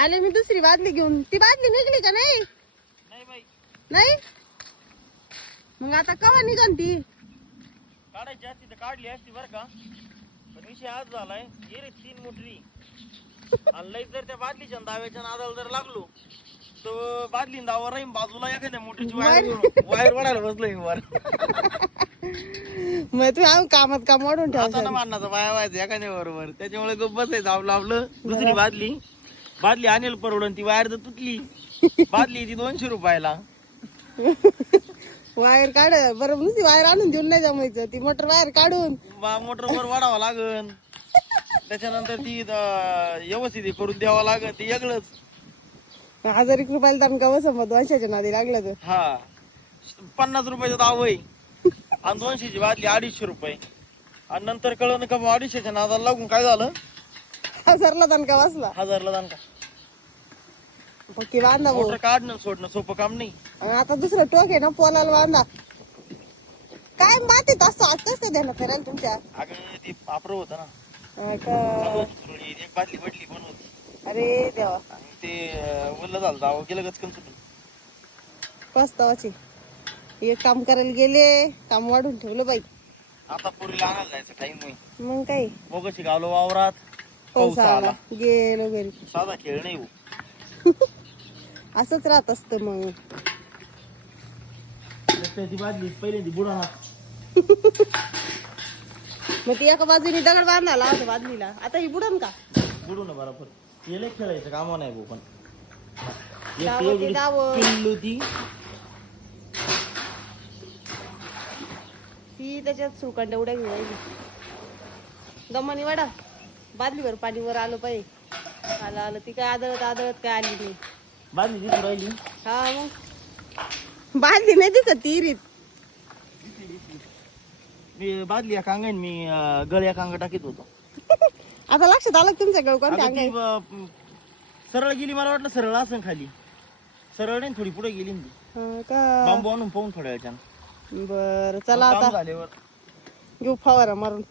आले मी दुसरी बादली घेऊन. ती बादली निघली का नाही? नाही बाई नाही. मग आता कवा निघन ती? काढायची असती तर काढली असती बरं का, पण विषय आज झालाय हे रे 3 मोटरी आणि लई जर त्या बादलीच्या दाव्याच्या नादाला जर लागलो तर बादली दावा राहीन बाजूला एखाद्या मोटरीची वायर वाढायला बसलोय वर. मग तू आम कामात काम वाढून आता ना ठेव. मारण्याचा वाया व्हायचं एखाद्या बरोबर, त्याच्यामुळे गप्प बसायचं आपलं आपलं. दुसरी बादली आणेल परवडून, ती वायर तर तुटली. बादली ती 200 रुपयाला. वायर काढ बरं. नुसती वायर आणून देऊन नाही जमायचं. ती मोटर वायर काढून मोटर वर वाढावं लागन, त्याच्यानंतर ती व्यवस्थित हे करून द्यावं लागन, ते वेगळंच. 1000 रुपयाला दणका बसं मग 200च्या नादी लागलं तर. हा 50 रुपयाचं दाव आहे आणि 200ची बादली 250 रुपये. आणि नंतर कळलं का 250च्या नादाला लागून काय झालं, 1000ला दणका बसला. 1000ला दान का. पक्की बांधा भाऊ. मोटर काढणं सोडणं सोपं काम नाही. आणि आता दुसरं टोक आहे ना पोलाला बांधा. काय मातीत असतो आज कसं देणं फिरायला तुमच्या? अगं ती पापरं होतं ना, हा का? एक बादली वडली पण होती अरे देवा, आणि ते वल्ल झालं दाव गेलं गचकन सुटून. पस्तावाची. एक काम करायला गेले, काम वाढून ठेवलं बाई. आता पोरीला आणायला जायचं टाइम होईल. मग काय मोगशी गावलो वावरात, पाऊस आला गेलो घरी. साधा खेळ नाही हो. असंच राहत असतं मग. ती बादली पहिल्यांदी बुडा मग ती एका बाजूने दगड बांधायला होता बादलीला. आता ही बुडन का? बुडू ना बरोबर. गेले खेळायचं काम नाही भाऊ. पण दावं ते दावं. पिल्लू ती त्याच्यात सुकंड उड्या घेऊन राहिली. दमनी वाडा बादलीवर पाणी वर आलं पाहिजे. आलं ती काय आदळत आदळत काय आली नाही. बादली दिसू राहिली. हा मग बादली नाही दिसत ती इरीत. मी बादली या कांगाईन मी गळ्या कांगा टाकीत होतो. आता लक्षात आलं का तुमच्या गाव कोणत्या अगं अंगाई? ती, सरळ गेली, मला वाटलं सरळ असं खाली. सरळ नाही, थोडी पुढे गेली ना ती. हा का? बांबू आणून पाहून थोड्या वेळच्यानं बर चला काम आता झाल्यावर घेऊ फवारा मारून.